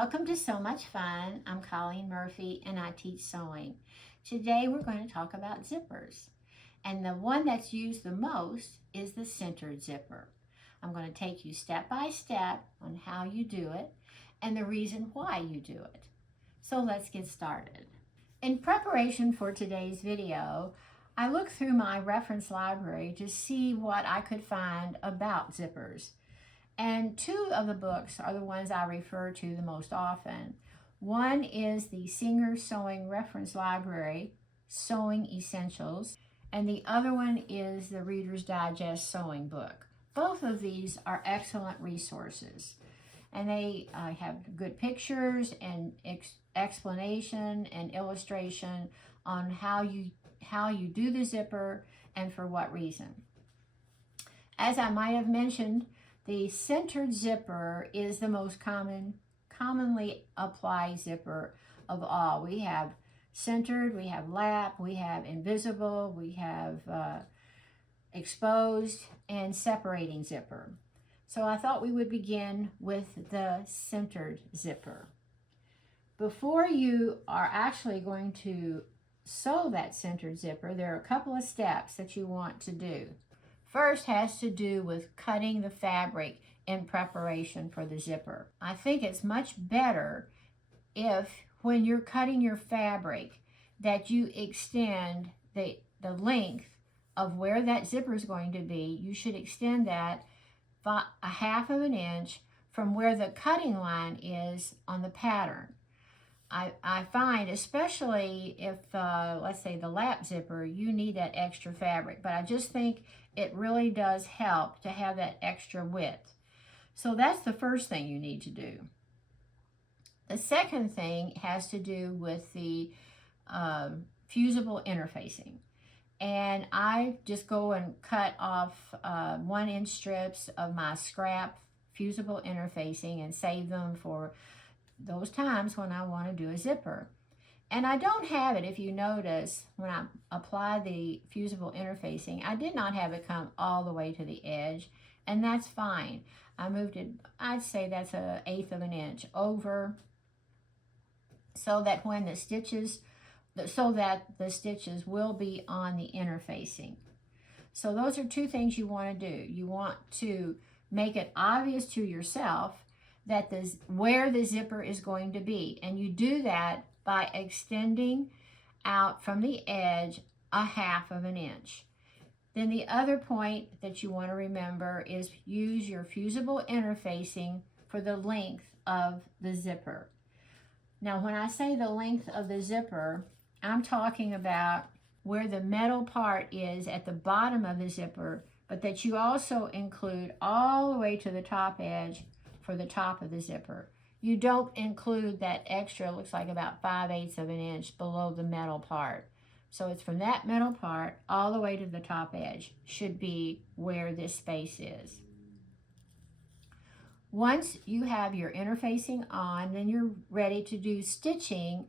Welcome to So Much Fun. I'm Colleen Murphy and I teach sewing. Today we're going to talk about zippers. And the one that's used the most is the centered zipper. I'm going to take you step by step on how you do it and the reason why you do it. So let's get started. In preparation for today's video, I looked through my reference library to see what I could find about zippers. And two of the books are the ones I refer to the most often. One is the Singer Sewing Reference Library, Sewing Essentials, and the other one is the Reader's Digest Sewing Book. Both of these are excellent resources, and they have good pictures and explanation and illustration on how you do the zipper and for what reason. As I might have mentioned, the centered zipper is the most commonly applied zipper of all. We have centered, we have lap, we have invisible, we have exposed, and separating zipper. So I thought we would begin with the centered zipper. Before you are actually going to sew that centered zipper, there are a couple of steps that you want to do. First has to do with cutting the fabric in preparation for the zipper. I think it's much better if, when you're cutting your fabric, that you extend the length of where that zipper is going to be. You should extend that a 1/2 inch from where the cutting line is on the pattern. I find, especially if, let's say the lap zipper, you need that extra fabric, but I just think it really does help to have that extra width. So that's the first thing you need to do. The second thing has to do with the fusible interfacing. And I just go and cut off 1-inch strips of my scrap fusible interfacing and save them for those times when I want to do a zipper. And I don't have it, if you notice, when I apply the fusible interfacing, I did not have it come all the way to the edge, and that's fine. I moved it, I'd say that's a 1/8 inch over, so that when the stitches will be on the interfacing. So those are two things you want to do. You want to make it obvious to yourself that where the zipper is going to be, and you do that by extending out from the edge a 1/2 inch. Then the other point that you want to remember is use your fusible interfacing for the length of the zipper. Now, when I say the length of the zipper, I'm talking about where the metal part is at the bottom of the zipper, but that you also include all the way to the top edge for the top of the zipper. You don't include that extra, looks like about 5/8 inch below the metal part. So it's from that metal part all the way to the top edge should be where this space is. Once you have your interfacing on, then you're ready to do stitching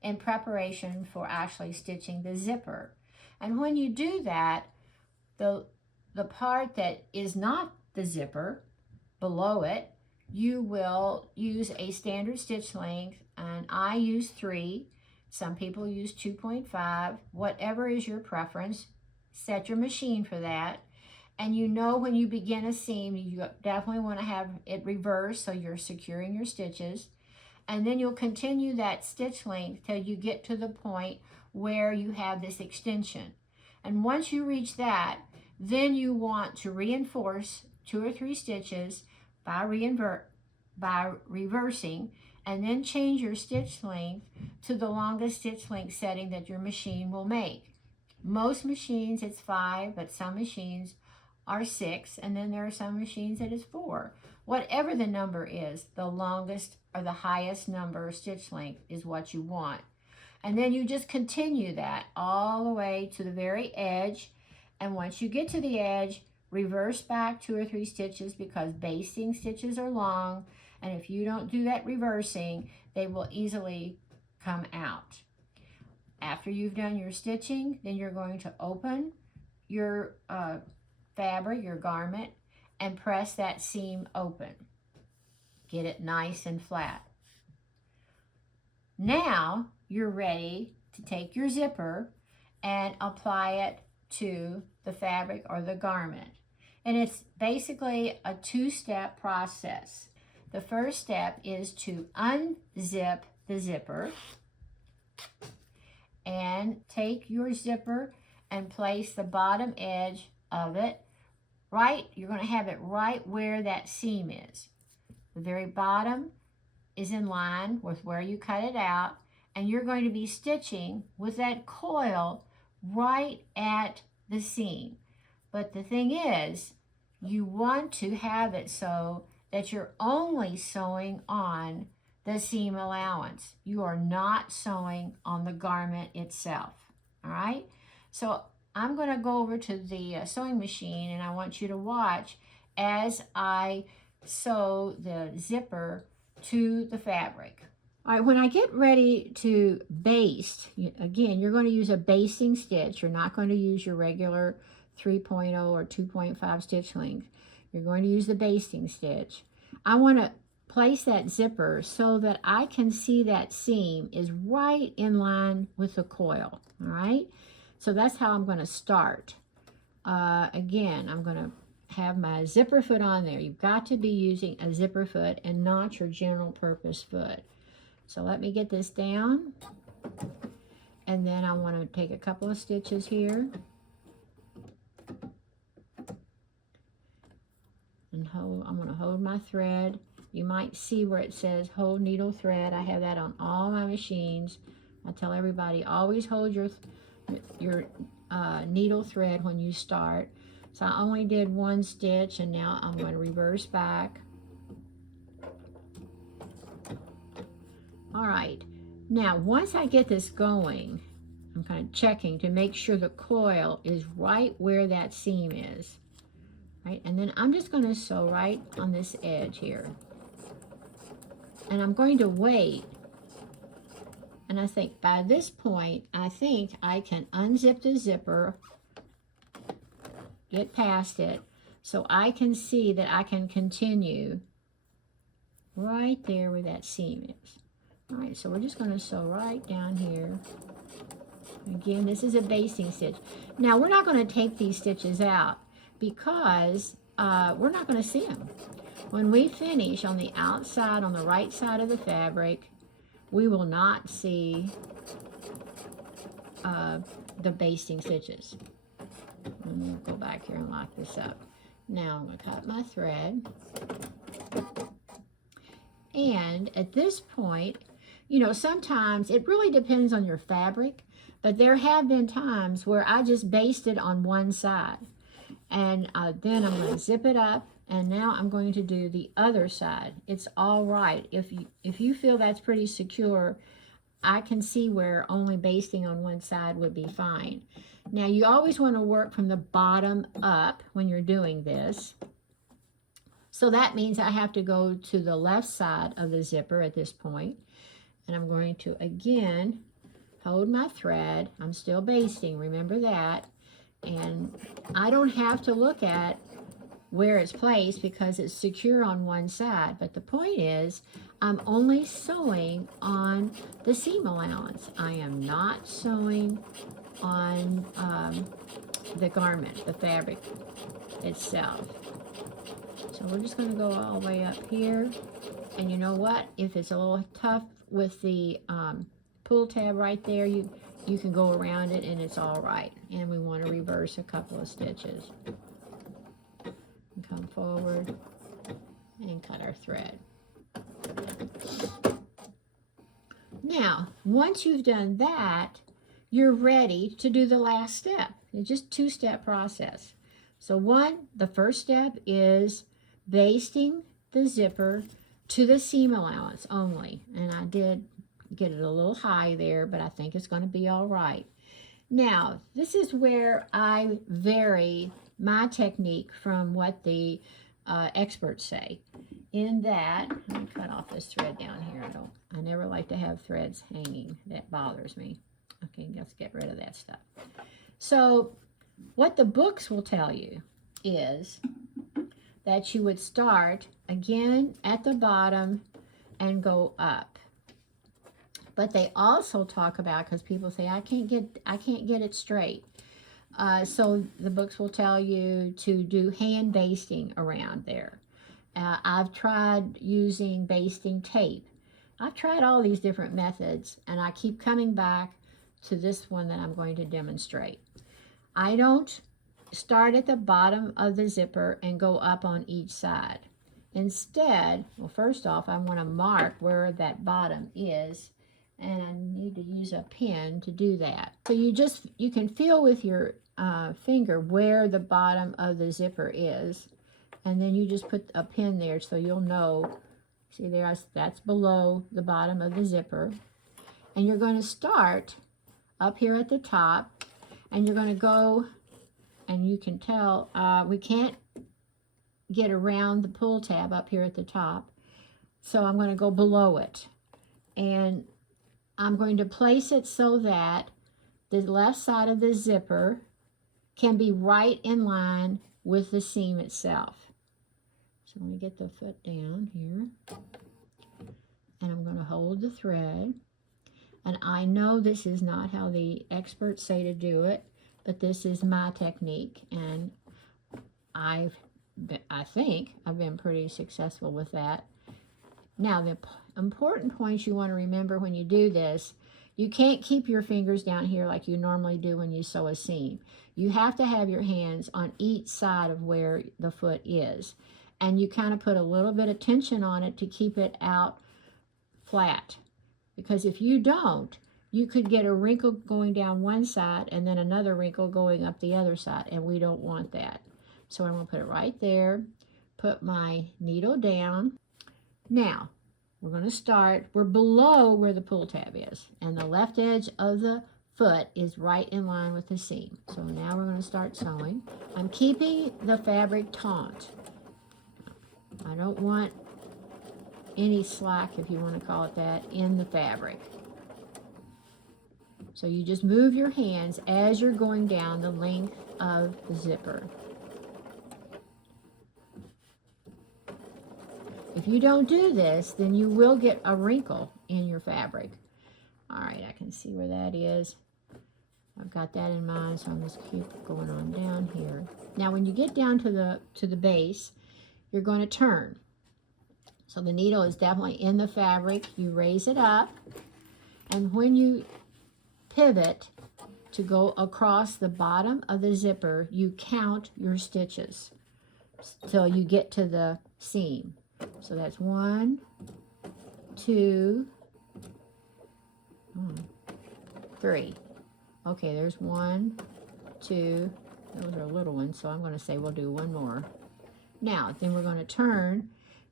in preparation for actually stitching the zipper. And when you do that, the part that is not the zipper, below it, you will use a standard stitch length, and I use 3. Some people use 2.5. Whatever is your preference, set your machine for that. And you know, when you begin a seam, you definitely want to have it reversed so you're securing your stitches. And then you'll continue that stitch length till you get to the point where you have this extension. And once you reach that, then you want to reinforce 2 or 3 stitches by reversing, and then change your stitch length to the longest stitch length setting that your machine will make. Most machines it's 5, but some machines are 6, and then there are some machines that is 4. Whatever the number is, the longest or the highest number of stitch length is what you want. And then you just continue that all the way to the very edge, and once you get to the edge, reverse back 2 or 3 stitches, because basting stitches are long, and if you don't do that reversing, they will easily come out. After you've done your stitching, then you're going to open your fabric, your garment, and press that seam open. Get it nice and flat. Now you're ready to take your zipper and apply it to the fabric or the garment. And it's basically a two-step process. The first step is to unzip the zipper and take your zipper and place the bottom edge of it right, you're going to have it right where that seam is. The very bottom is in line with where you cut it out, and you're going to be stitching with that coil right at the seam. But the thing is, you want to have it so that you're only sewing on the seam allowance. You are not sewing on the garment itself. All right? So I'm going to go over to the sewing machine, and I want you to watch as I sew the zipper to the fabric. All right, when I get ready to baste, again, you're going to use a basting stitch. You're not going to use your regular 3.0 or 2.5 stitch length. You're going to use the basting stitch. I want to place that zipper so that I can see that seam is right in line with the coil, all right? So that's how I'm going to start. Again, I'm going to have my zipper foot on there. You've got to be using a zipper foot and not your general purpose foot. So let me get this down. And then I want to take a couple of stitches here. And I'm going to hold my thread. You might see where it says hold needle thread. I have that on all my machines. I tell everybody, always hold your needle thread when you start. So I only did one stitch, and now I'm going to reverse back. All right, now once I get this going, I'm kind of checking to make sure the coil is right where that seam is. Right, and then I'm just going to sew right on this edge here. And I'm going to wait. And I think by this point, I think I can unzip the zipper, get past it, so I can see that I can continue right there where that seam is. All right, so we're just going to sew right down here. Again, this is a basting stitch. Now, we're not going to take these stitches out because we're not going to see them. When we finish on the outside, on the right side of the fabric, we will not see the basting stitches. I'm going to go back here and lock this up. Now I'm going to cut my thread. And at this point, you know, sometimes it really depends on your fabric, but there have been times where I just basted on one side. And then I'm going to zip it up, and now I'm going to do the other side. It's all right. If you feel that's pretty secure, I can see where only basting on one side would be fine. Now, you always want to work from the bottom up when you're doing this. So that means I have to go to the left side of the zipper at this point. And I'm going to, again, hold my thread. I'm still basting, remember that. And I don't have to look at where it's placed because it's secure on one side. But the point is, I'm only sewing on the seam allowance. I am not sewing on the garment, the fabric itself. So we're just going to go all the way up here. And you know what? If it's a little tough with the pull tab right there, you can go around it and it's all right. And we want to reverse a couple of stitches. And come forward and cut our thread. Now, once you've done that, you're ready to do the last step. It's just a two-step process. So the first step is basting the zipper to the seam allowance only. And I did get it a little high there, but I think it's going to be all right. Now, this is where I vary my technique from what the experts say. In that, let me cut off this thread down here. I never like to have threads hanging. That bothers me. Okay, let's get rid of that stuff. So, what the books will tell you is that you would start again at the bottom and go up. But they also talk about, because people say I can't get it straight. So the books will tell you to do hand basting around there. I've tried using basting tape. I've tried all these different methods, and I keep coming back to this one that I'm going to demonstrate. I don't start at the bottom of the zipper and go up on each side. Instead, well, first off, I want to mark where that bottom is, and I need to use a pen to do that. So you can feel with your finger where the bottom of the zipper is, and then you just put a pin there so you'll know. See there, that's below the bottom of the zipper. And you're going to start up here at the top, and you're going to go, and you can tell we can't get around the pull tab up here at the top, so I'm going to go below it, and I'm going to place it so that the left side of the zipper can be right in line with the seam itself. So I'm going to get the foot down here, and I'm going to hold the thread. And I know this is not how the experts say to do it, but this is my technique, and I think I've been pretty successful with that. Now, the important points you want to remember when you do this: you can't keep your fingers down here like you normally do when you sew a seam. You have to have your hands on each side of where the foot is, and you kind of put a little bit of tension on it to keep it out flat. Because if you don't, you could get a wrinkle going down one side and then another wrinkle going up the other side, and we don't want that. So I'm going to put it right there, put my needle down. Now, we're going to start, we're below where the pull tab is, and the left edge of the foot is right in line with the seam. So now we're going to start sewing. I'm keeping the fabric taut. I don't want any slack, if you want to call it that, in the fabric. So you just move your hands as you're going down the length of the zipper. If you don't do this, then you will get a wrinkle in your fabric. All right, I can see where that is. I've got that in mind, so I'm just keep going on down here. Now, when you get down to the base, you're going to turn. So the needle is definitely in the fabric. You raise it up, and when you pivot to go across the bottom of the zipper, you count your stitches till you get to the seam. So that's 1, 2, 3. Okay, there's 1, 2. Those are little ones, so I'm going to say we'll do one more. Now, then we're going to turn,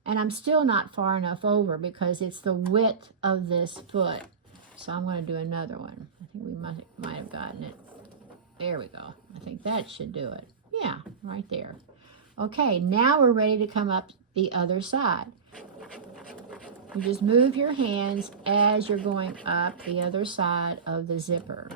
and I'm still not far enough over because it's the width of this foot. So I'm going to do another one. I think we might have gotten it. There we go. I think that should do it. Yeah, right there. Okay, now we're ready to come up the other side. You just move your hands as you're going up the other side of the zipper.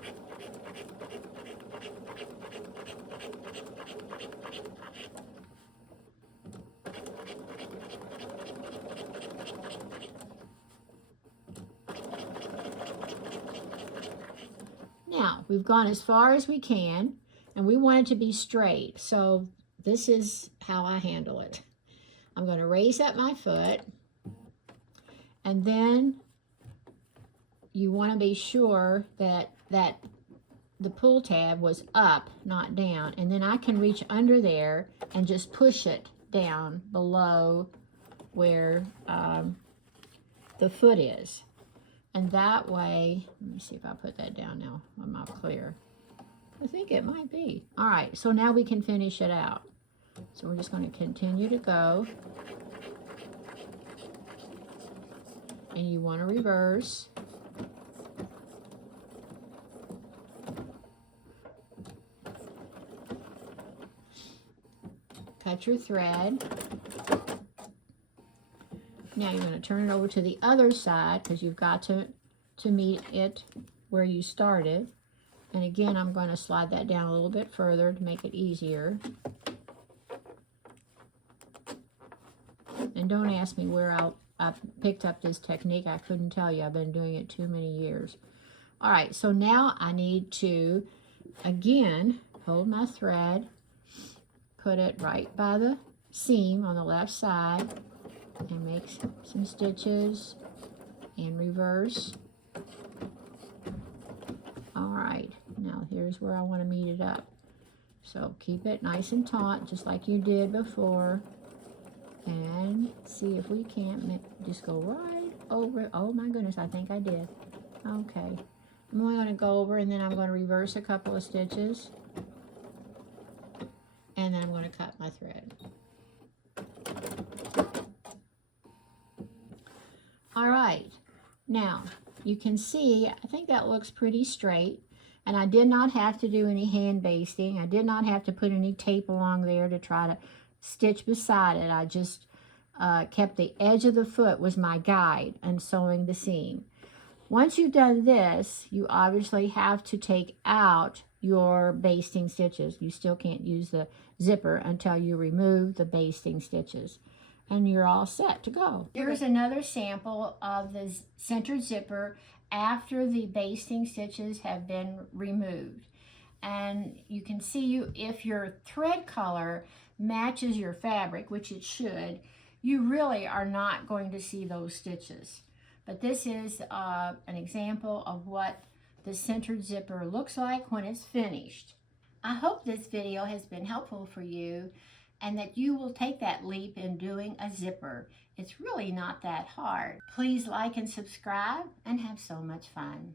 Now, we've gone as far as we can, and we want it to be straight. So this is how I handle it. I'm going to raise up my foot, and then you want to be sure that the pull tab was up, not down, and then I can reach under there and just push it down below where the foot is. And that way, let me see if I put that down now. I'm not clear. I think it might be. All right, so now we can finish it out. So we're just going to continue to go. And you want to reverse. Cut your thread. Now you're going to turn it over to the other side because you've got to meet it where you started. And again, I'm going to slide that down a little bit further to make it easier. And don't ask me where I'll I picked up this technique. I couldn't tell you. I've been doing it too many years. All right, so now I need to, again, hold my thread, put it right by the seam on the left side, and make some stitches and reverse. All right, now here's where I want to meet it up. So keep it nice and taut, just like you did before. And see if we can't just go right over. Oh my goodness, I think I did. Okay. I'm only going to go over, and then I'm going to reverse a couple of stitches. And then I'm going to cut my thread. All right. Now, you can see, I think that looks pretty straight. And I did not have to do any hand basting. I did not have to put any tape along there to try to stitch beside it. I just kept the edge of the foot was my guide in sewing the seam. Once you've done this, you obviously have to take out your basting stitches. You still can't use the zipper until you remove the basting stitches. And you're all set to go. Here's another sample of the centered zipper after the basting stitches have been removed. And you can see if your thread color matches your fabric, which it should, you really are not going to see those stitches. But this is an example of what the centered zipper looks like when it's finished. I hope this video has been helpful for you and that you will take that leap in doing a zipper. It's really not that hard. Please like and subscribe and have so much fun.